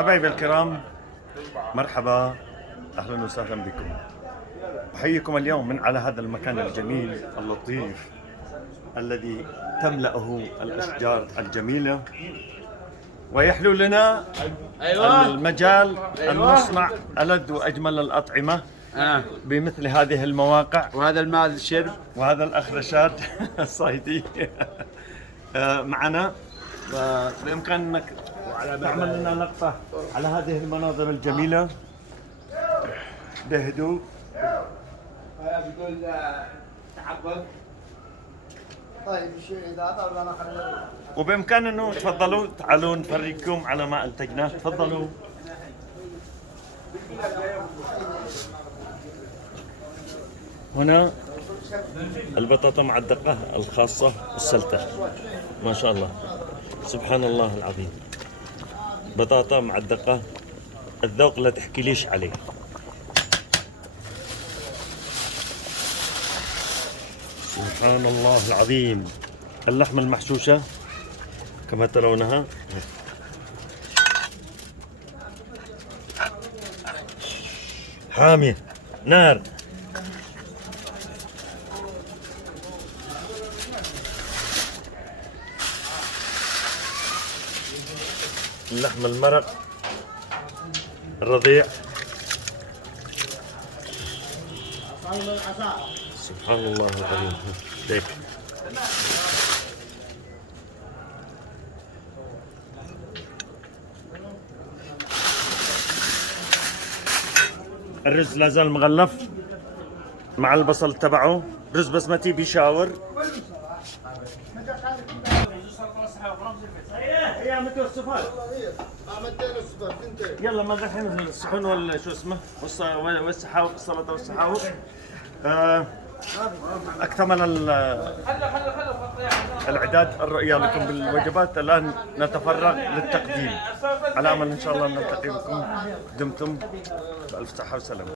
حبايبي الكرام، مرحبا، اهلا وسهلا بكم. احييكم اليوم من على هذا المكان الجميل اللطيف الذي تملأه الاشجار الجميلة، ويحلو لنا المجال أن نصنع ألذ وأجمل الأطعمة بمثل هذه المواقع. وهذا الماء الشرب، وهذا الأخ رشاد الصيدي معنا، بإمكانك تعمل لنا لقطة على هذه المناظر الجميلة بهدوء. بيقول تعبد. طيب اذا طلبنا خلينا وبإمكان أنه تفضلوا تعالوا نفرجكم على ما أنتجناه. تفضلوا. هنا البطاطا معدقة الخاصة السلتة، ما شاء الله، سبحان الله العظيم. بطاطا معدقة الذوق لا تحكي ليش عليه. سبحان الله العظيم. اللحمة المحشوشة كما ترونها، حامية نار. اللحم المرق الرضيع، سبحان الله العظيم. هيك الرز لا زال مغلف مع البصل تبعه، رز بسمتي بيشاور. يا متى الصفار؟ عملتين الصفر ثنتين. يلا ما الحين الصحون ولا شو اسمه والسحاوق، السلطه والسحاوق. اكتمل الاعداد. الرؤية لكم بالوجبات. الان نتفرغ للتقديم على امل ان شاء الله نلتقي بكم. دمتم بألف صحة وسلامة.